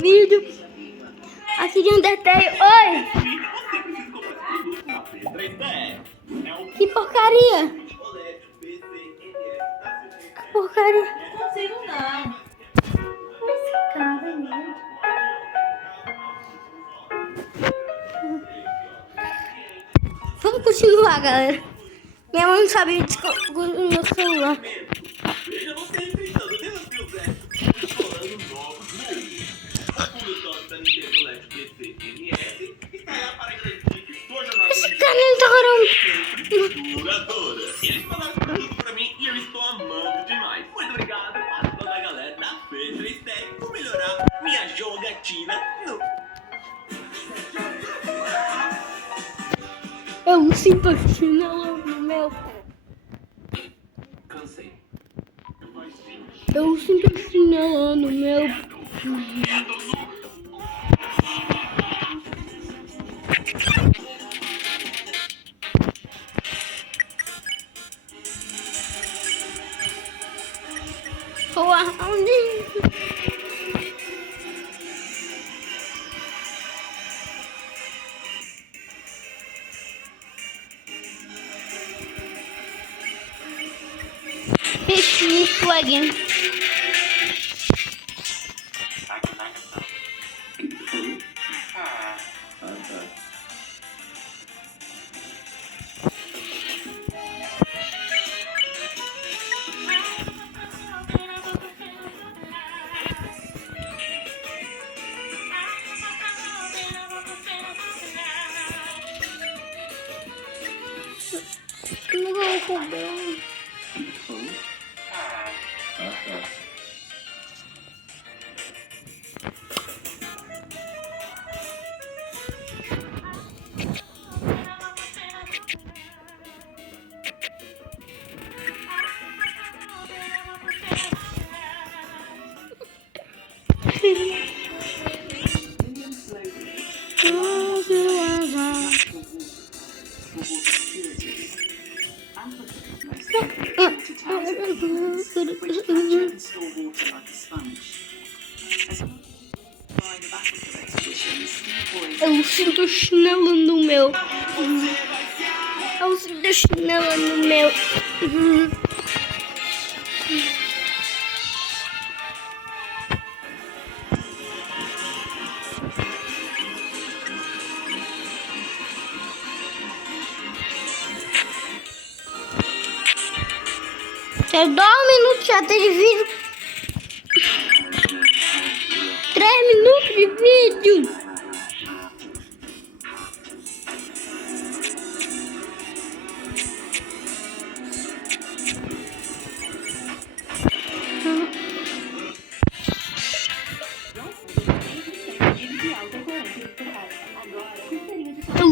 vídeo. Aqui de um detalhe. Oi! Que porcaria! Que porcaria! Não consigo não. Esse cara mesmo. Vamos continuar, galera. Minha mãe não sabia descobrir o meu celular. Veja você enfrentando desafios épicos, explorando novos mundos. O Full da Nintendo LED PC NS estará para garantir que sua jornada Esse cara não tá duradoura. Eles falaram tudo pra mim e eu estou amando demais. Muito obrigado a toda a galera da P3 Tech por melhorar minha jogatina no... Eu sinto chinelo no meu. Cansei. Eu sinto chinelo no meu. Onde? Esse again. Não vou comer. Eu sinto chinelo no meu. Eu sinto chinelo no meu. Eu dou 1 minuto já tem de vídeo. 3 minutos de vídeo.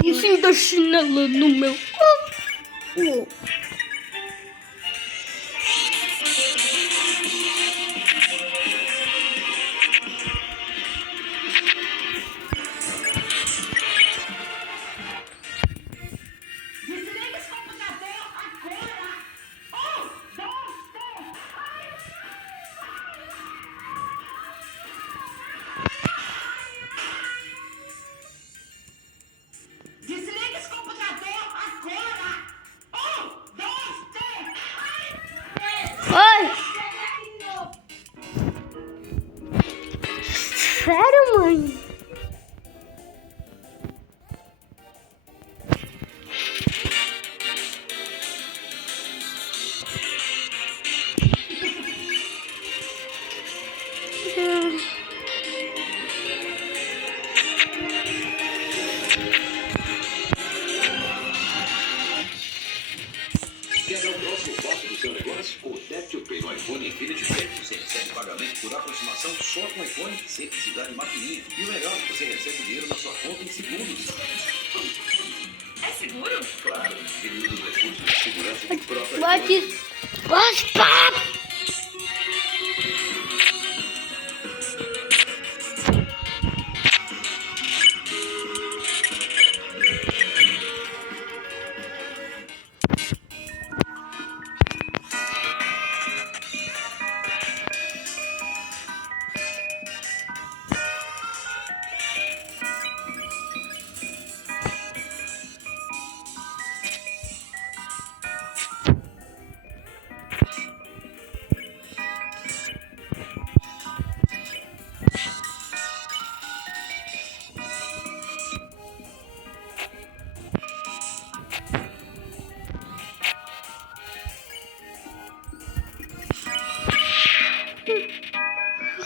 Eu sinto chinelo no meu. Oi! Sério, mãe? Quer dar o próximo passo do seu negócio? O Tap Pay no iPhone Infinity Pay. Você recebe pagamento por aproximação só com o iPhone, sem precisar de maquininha. E o melhor, você recebe o dinheiro na sua conta em segundos. É seguro? Claro, ele usa os recursos de segurança do próprio What iPhone. is... What's pop?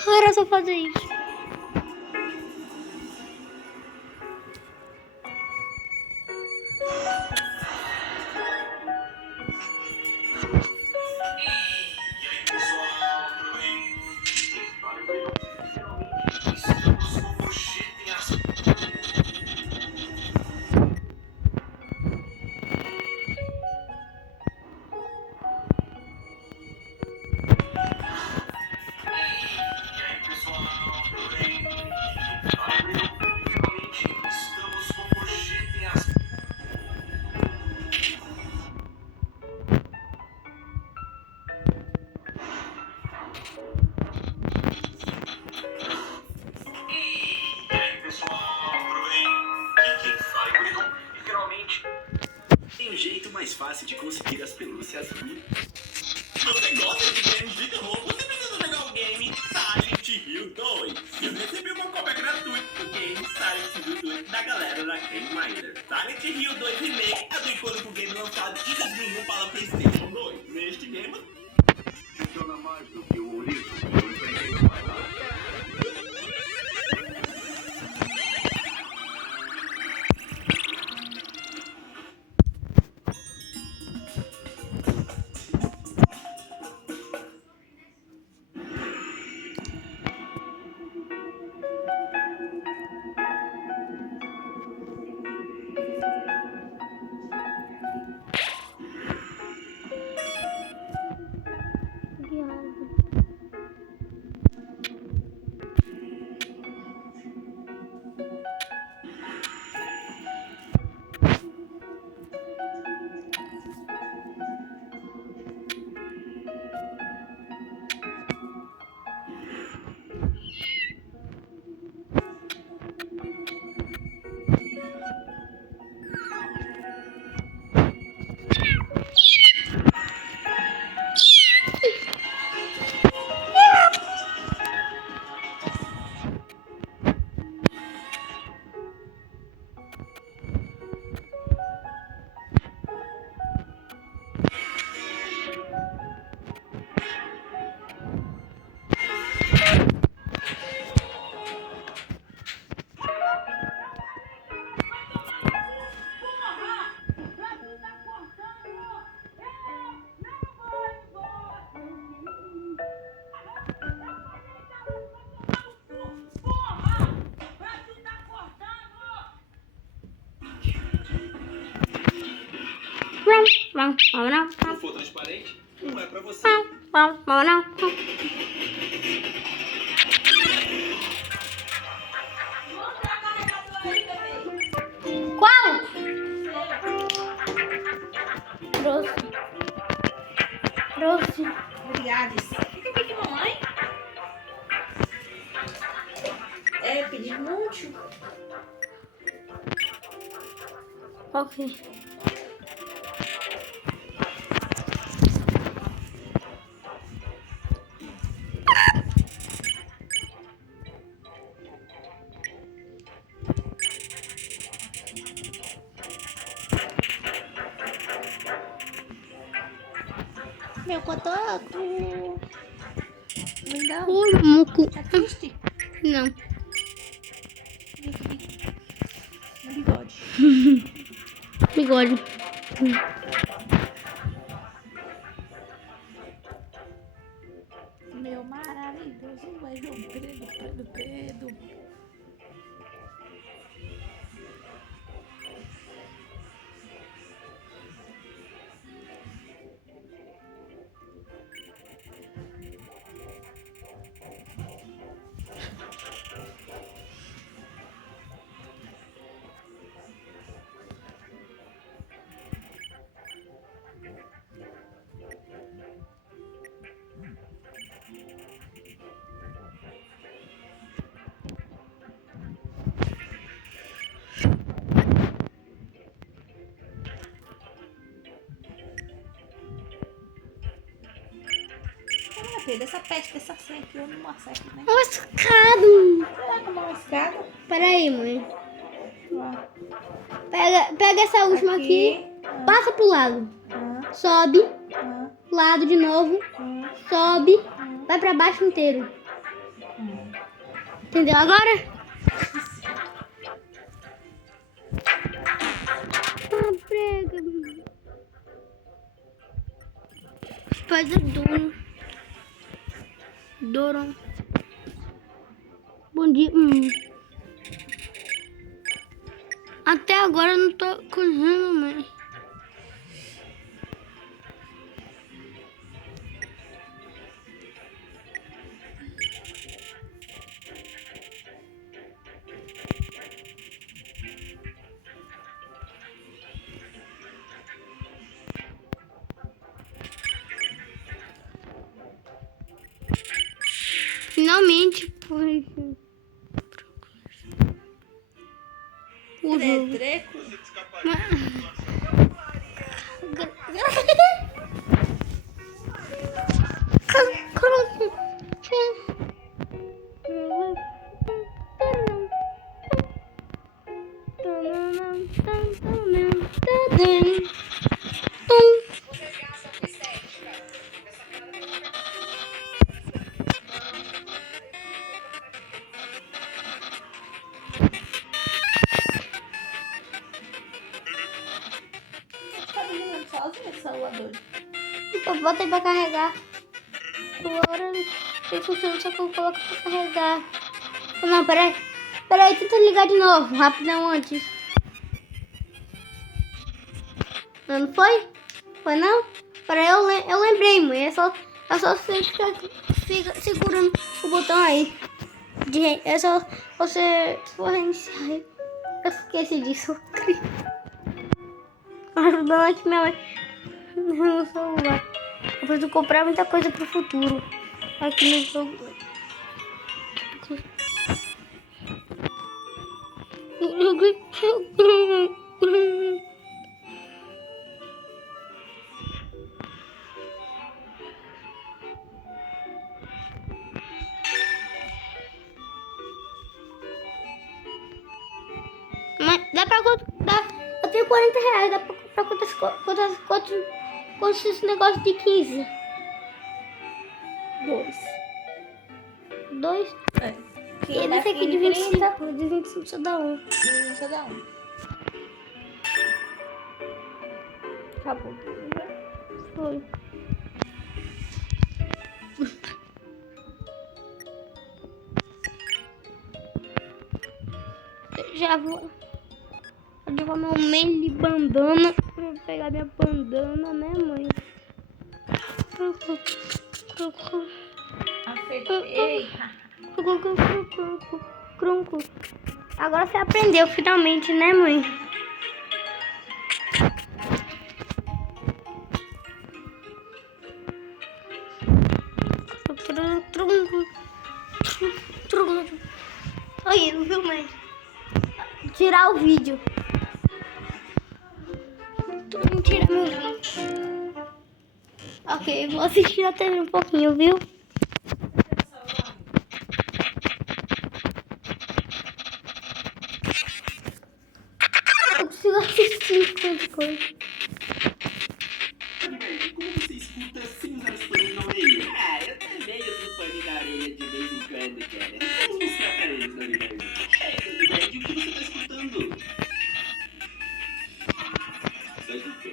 Era só fazer isso. Tem um jeito mais fácil de conseguir as pelúcias minhas. Você gosta de games de terror? Você precisa jogar o game Silent Hill 2. Eu recebi uma cópia gratuita do game Silent Hill 2 da galera da Game Miner. Silent Hill 2 Remake é do icônico game lançado em 2001 para PlayStation 2. Neste game, Funciona mais do que o original. Eu enfrentei no mais nada. se for transparente, não é pra você. Qual? Trouxe. Obrigada. Fica aqui com a mamãe. É, pedir muito. Ok. Meu cotoco. Lindão. Ui, muco. Tá triste? Não. No bigode. Bigode. Meu maravilhoso é meu Pedro. Pedro, essa peste dessa senha aqui eu não acerto, né? Lascado. Será que é uma escada? Pera aí, mãe. Ó. Pega essa última aqui. Passa pro lado. Sobe. Lado de novo. Sobe. Vai pra baixo inteiro. Entendeu agora? Ah, prega. Faz a dor. Doron. Bom dia. Até agora eu não tô cozinhando, mãe. Finalmente, poxa. O jogo. Treco. Tá dormindo sozinho, essa doido. Eu botei pra carregar. Agora não funciona, só que eu coloco pra carregar. Não, peraí. Peraí, tenta ligar de novo, rapidão antes. Não foi? Foi não? Peraí, eu lembrei, mãe. É só você ficar segurando o botão aí. É só você reiniciar. Eu esqueci disso. Ajudando aqui minha mãe no celular. Eu preciso comprar muita coisa pro futuro. Aqui no celular. Mas dá pra comprar. Eu tenho 40 reais. Dá pra comprar quantos esse negócio de 15? 2? É. E desse aqui de 25. De 25 só dá um. Só dá um. Acabou. Foi. Já vou levar meu meio de bandana. Vou pegar minha bandana, né, mãe? Eita. Crunco. Agora você aprendeu finalmente, né, mãe? Trunco. Aí, não viu, mãe? Tirar o vídeo. Vamos tirar meu vídeo. Ok, vou assistir a TV um pouquinho, viu? Eu consigo assistir tanta coisa. Como você escuta sem usar os fones na orelha? Ah, eu também uso fone na orelha de vez em quando, cara. Vamos mostrar pra eles, Doriberto. Doriberto, o que você tá escutando? Doriberto?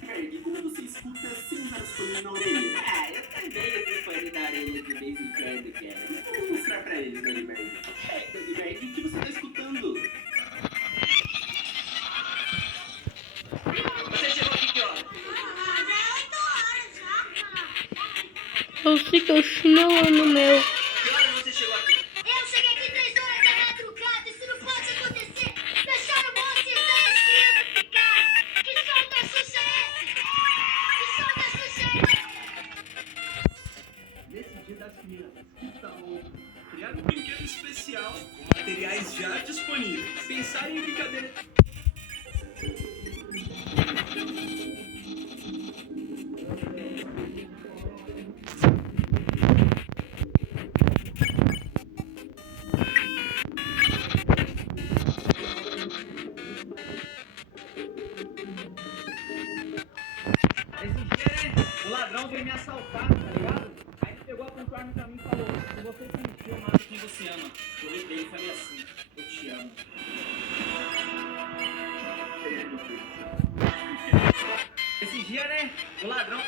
Berg, como você escuta sem usar os fones na orelha? Ah, eu também uso fone na orelha de vez em quando, cara. Vamos mostrar pra eles, Doriberto. Doriberto, o que você tá escutando? Você chegou aqui que hora? Eu sei que eu chinelo no meu. Que hora você chegou aqui? Eu cheguei aqui 3 horas da madrugada, isso não pode acontecer. Fecharam o monte e tá esfriando ficar. Que som da Xuxa é esse? Que som da Xuxa é esse? Nesse dia das crianças, que tal criar um brinquedo especial com materiais já disponíveis? Pensar em brincadeira. Esse dia, né? O ladrão veio me assaltar, tá ligado? Aí ele pegou a pontuar no caminho e falou: você sentiu mais quem você ama. Eu lembrei e falei assim, eu te amo. Esse dia, né, o ladrão...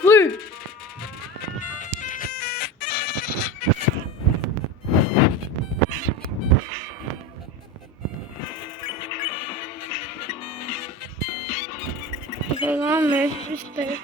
Fui. Vou jogar uma merda de espera.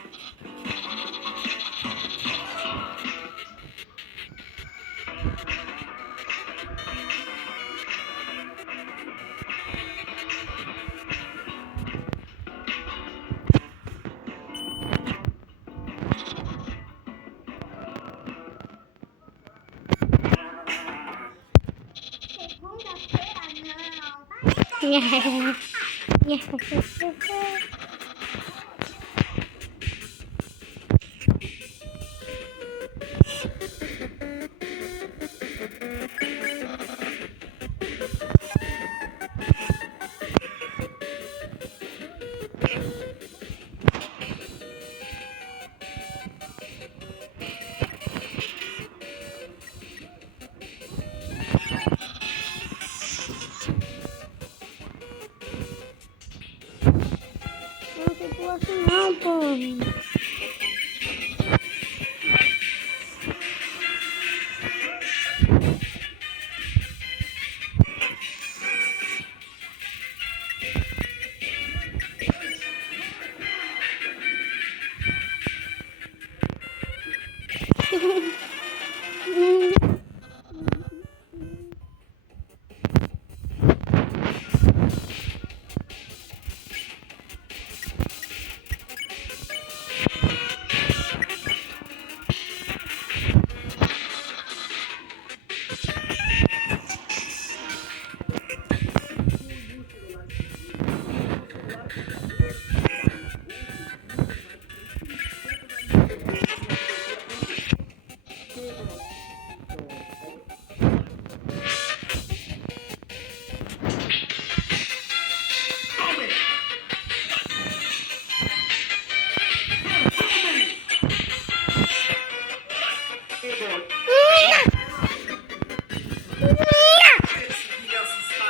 Não tem pular assim não, pô.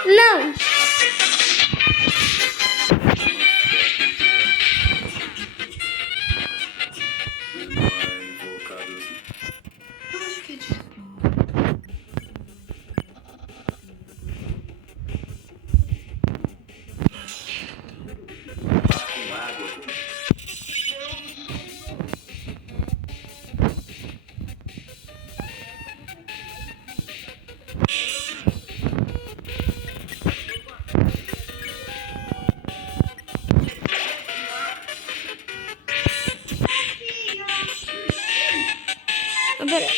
Não.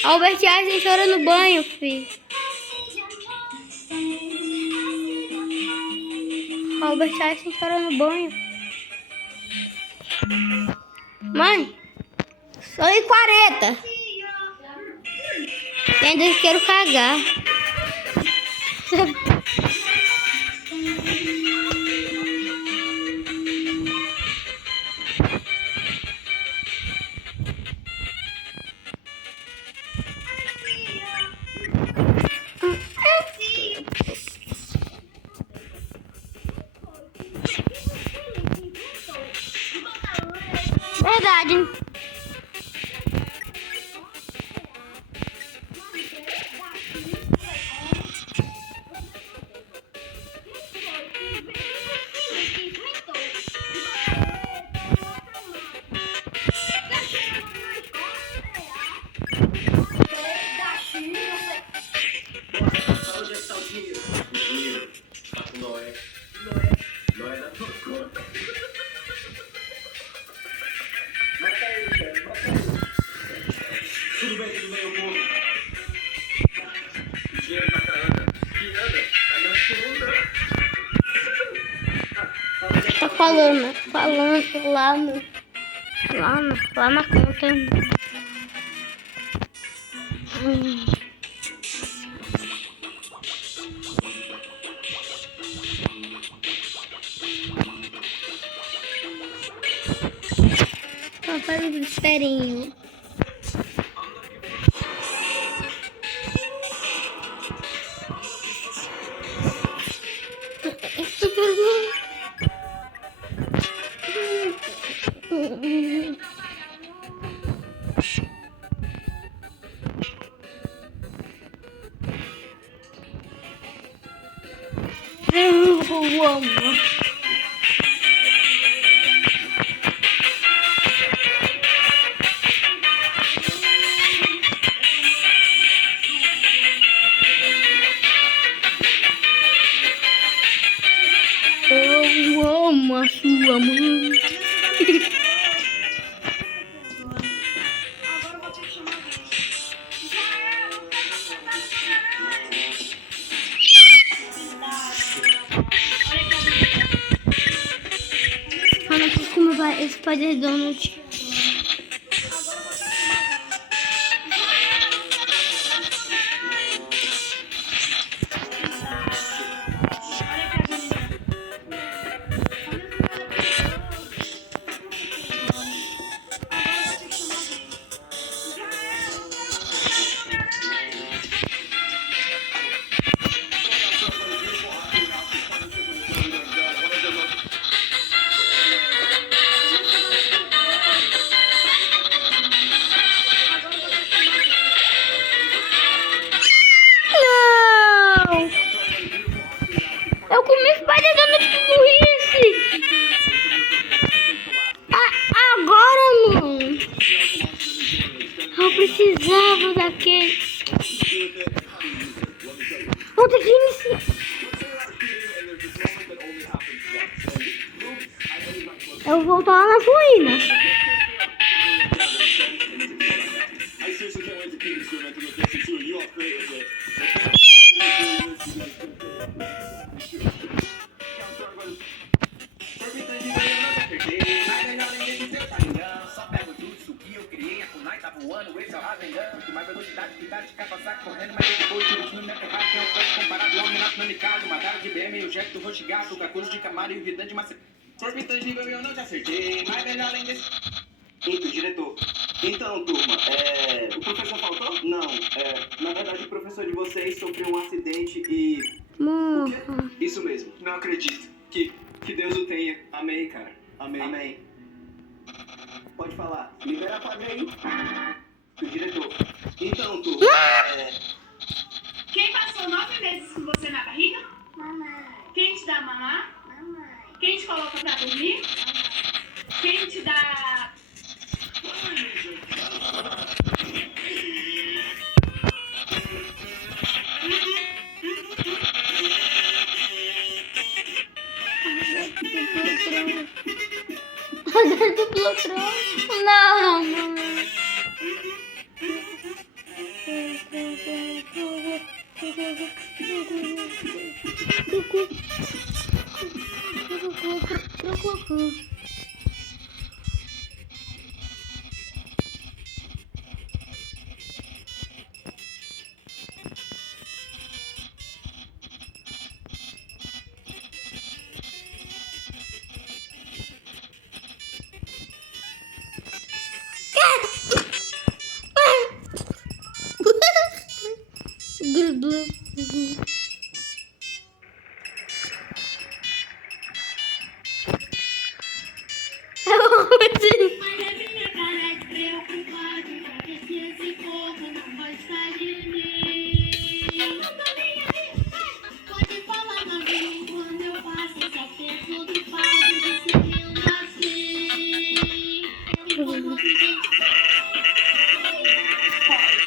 Albert Einstein chora no banho, filho. Albert Einstein chora no banho. Mãe, só em 40. E ainda quero cagar. Verdade. Onde é que tá o dinheiro? O dinheiro tá com Noé. Noé da tua conta. Mata ele, velho. Mata ele. Tudo bem, o povo. O dinheiro tá pra Ana. Que Ana? Tá na conta. Tá falando lá na conta. botão. Papai, esperem. Eu amo a sua mãe. Agora eu vou ter que chamar alguém. Olha aqui como vai esse Spider Donut. Não! Eu comi Spider Donut de burrice! Agora, mano! Eu precisava daquele. Vou ter que iniciar. Eu vou voltar lá na ruína. Só pego tudo isso que eu criei, a Kunai tá voando, esse é o Rasengan. Mais velocidade que dá de capaçar correndo, mas depois de tudo, né? Porrada tem um preço comparado ao Minato no Mikado, Madara de BM, o Jack do Roshigato, o Kakuros de Camaro e o Vidan de Mace. Forma intangível e eu não te acertei, mas melhor além desse. Então, diretor. Então, turma, o professor faltou? Não, na verdade o professor de vocês sofreu um acidente e... Morra. Isso mesmo, não acredito. Que Deus o tenha. Amém, cara. Amém. Amém. Pode falar. Libera a quadra aí. O diretor. Então, turma, Quem passou 9 meses com você na barriga? Mamãe. Quem te dá mamar? Mamãe. Quem te coloca pra dormir? Quem te dá... Não, mano. Pode falar novinho quando eu passo, só penso do fato de ser lindo assim. Eu me confundo, gente.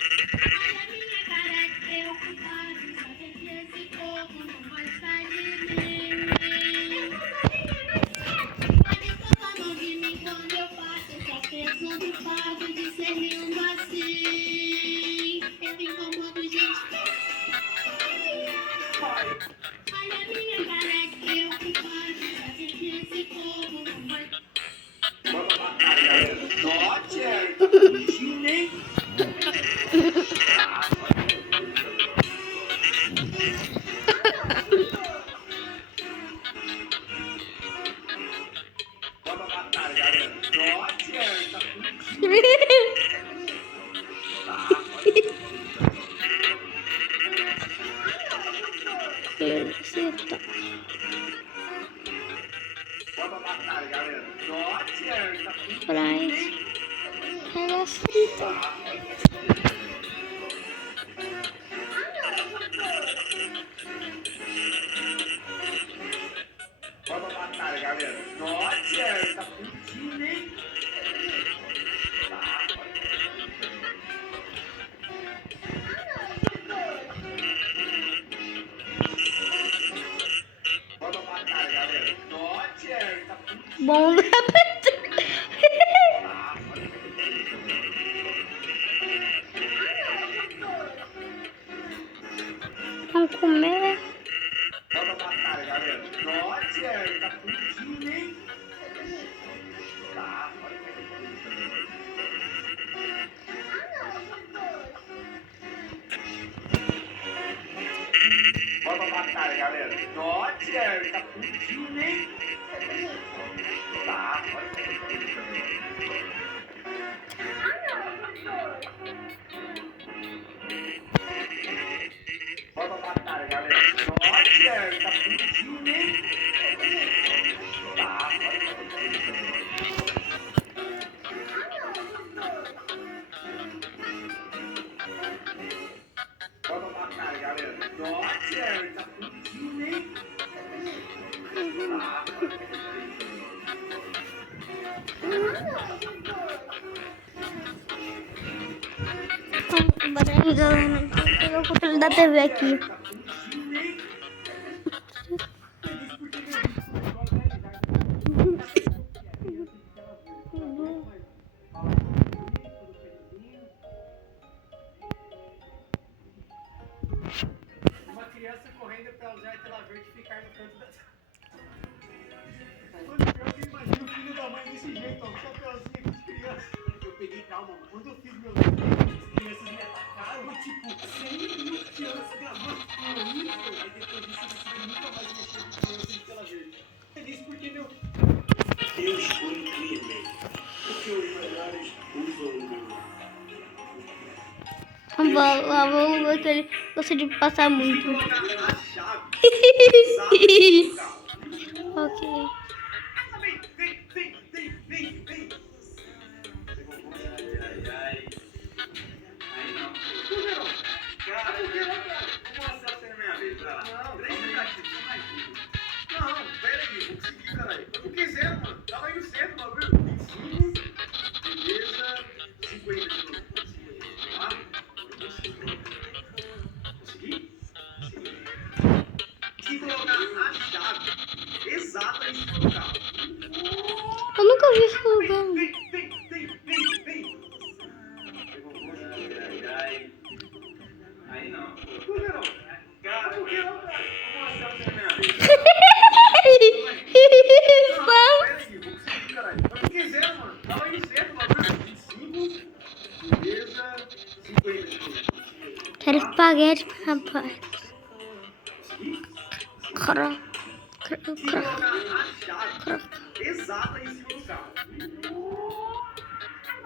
Olha a minha cara de preocupado, saber que esse povo não gosta de mim. Pode falar novinho quando eu passo, só penso do fato de ser lindo assim. Eu me incomodo, gente. Olha a minha cara de preocupado, saber que esse povo não vai... Note! Eita. Atrás. Pega a fita. Vamos pra batalha, galera. Nossa, tá curtindo, hein? Vamos pra batalha, galera. Nossa, tá curtindo. Bom, né? Vamos comer. Vamos pra batalha, galera. Nossa, tá curtindo, hein? Vamos pra batalha, galera. Nossa, tá curtindo, hein? Vamos pra batalha, galera. Nossa, tá curtindo, hein? Vamos pra batalha, galera. Nossa, tá curtindo, hein? Bora, galera. Vou pegar o controle da TV aqui. Uma criança correndo pra usar a tela verde e ficar no canto da sala. Mano, pior que eu imagino o filho da mãe desse jeito, ó, chapeuzinho com as crianças. Eu peguei calma, mano. Quando eu fiz meu vídeo, as crianças me atacaram. Eu, tipo, 100 mil crianças gravando isso. Aí depois disso eu decidi nunca mais mexer com crianças de tela verde. Feliz porque meu. Eu escolho Clearman, porque os melhores usam o meu. Vamos lá, vamos ver que ele gosta de passar muito. Colocar a chave exata no carro. Ok. Vem. Aí não. Cara, por que não, cara? Como assim você na minha vez? Não, 3 tentativas, só mais uma. Não, pera aí, vou conseguir, caralho. Mas por que 0, mano? Tava indo certo, bagulho. 25, beleza, 50 de novo. Vamos lá? Consegui? Se colocar a chave exata em cima do carro. Eu nunca vi esse lugar. Vem. Aí não. Por que não? Cara, por que não, cara? Como assim você na minha vez? Não, pera aí, vou conseguir, caralho. Mas por que 0, mano? Tava indo certo, bagulho. 25, beleza, 50 de novo. Quero espaguete, rapaz. Consegui? Cra. Se colocar a chave exata em cima do carro.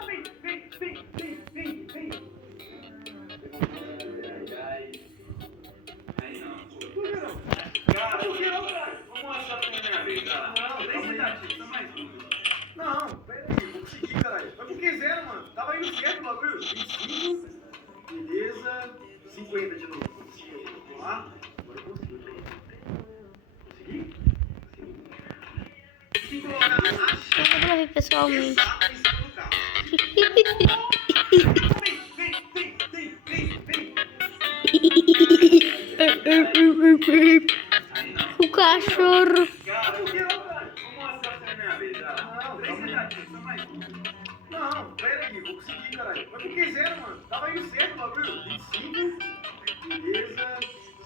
Vem. Aí não. Por que não? Cara, por que não, cara? Como assim você na minha vez? Não, 3 tentativas, só mais uma. Não, pera aí, vou conseguir, caralho. Mas por que 0, mano? Tava indo certo o bagulho. 25, beleza, 50 de novo. Vamos lá? Agora eu consigo. Consegui? Se colocar a chave Eu vou ver pessoalmente. exata em cima do carro. Vem. O cachorro. Cara, por que não, cara? Como assim você na minha vez? Não, 3 tentativas, só mais uma. Não, pera aí, vou conseguir, caralho. Mas por que 0, mano? Tava indo certo o bagulho. 25, beleza,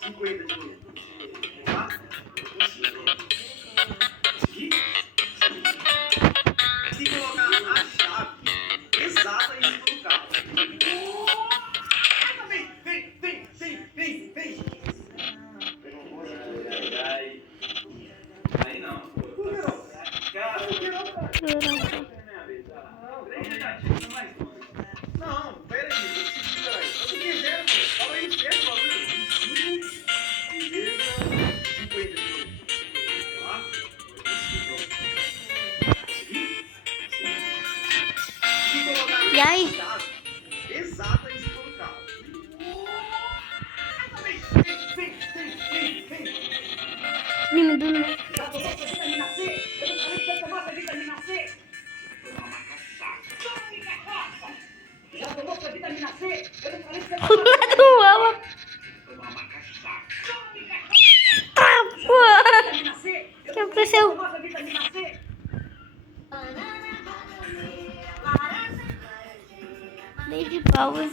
50 de novo. Vamos lá? Consegui? Se colocar a chave exata em cima do vitamina C. Eu não falei que você Não ama. Tomar uma cachaça. Pô. vitamina C. O que aconteceu? Toma vitamina C. Desde palmas.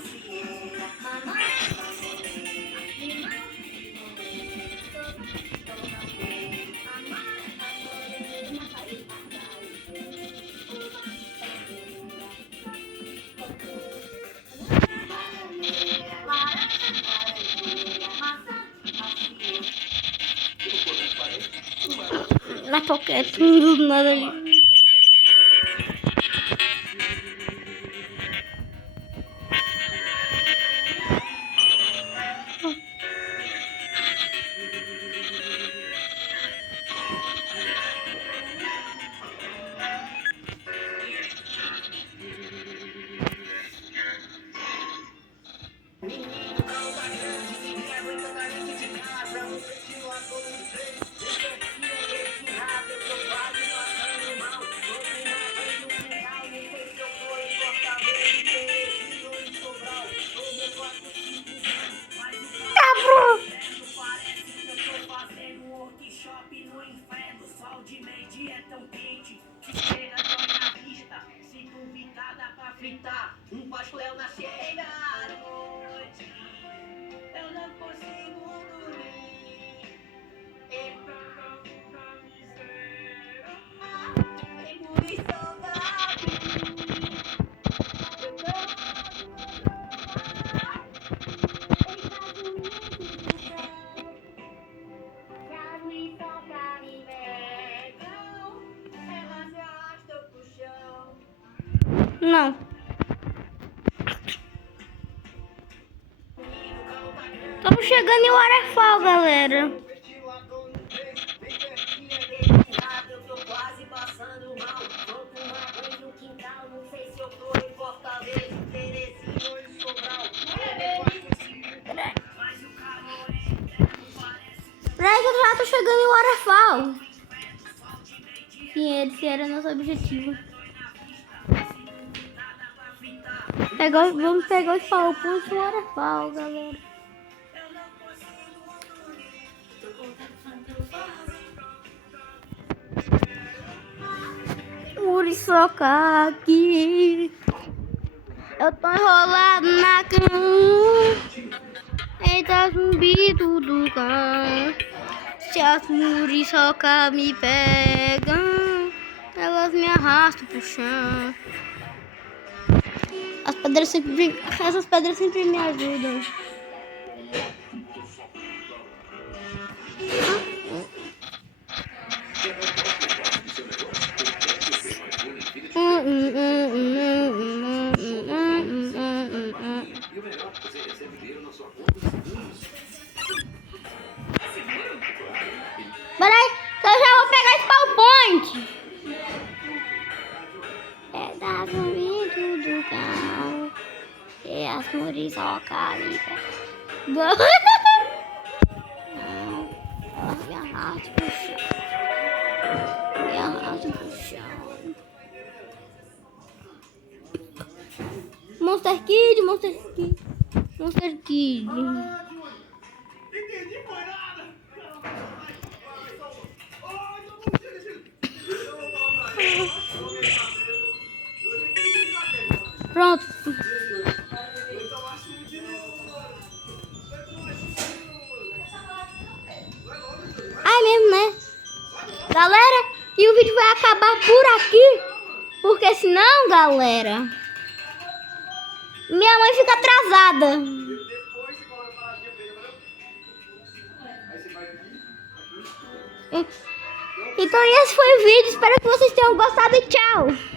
Na qualquer tudo, nada ali. Um pastel na chega à noite. Eu não consigo dormir. É tanta miséria. É muito saudade. Elas se arrastam pro chão. Não. Estamos chegando em waterfall, galera. Eu tô quase passando mal. Tô com uma mãe no quintal. Não sei se eu tô em Fortaleza, Teresina ou em Sobral. Mas o calor é eterno, parece. Peraí que eu já tô chegando em waterfall. Sim, esse era nosso objetivo. Vamos pegar os palpões do waterfall, galera. Muriçoca aqui. Eu tô enrolado na cama. Eita, zumbido do cão. Se as muriçoca me pegam, elas me arrastam pro chão. Essas pedras sempre me ajudam. E o melhor, você recebe dinheiro na sua conta em segundos. Peraí, que eu já vou pegar esse PowerPoint. É da zumbido do cão. E as muriçoca me pegam. Elas me arrastam pro chão. Me arrastam pro chão. Monster Kid, Monster Kid, Monster Kid. Entendi, foi nada. Pronto. Ai mesmo, né? Galera, e o vídeo vai acabar por aqui. Porque senão, galera, minha mãe fica atrasada. Depois você coloca a paradinha pra ele, valeu? Aí você vai aqui. Então esse foi o vídeo. Espero que vocês tenham gostado e tchau.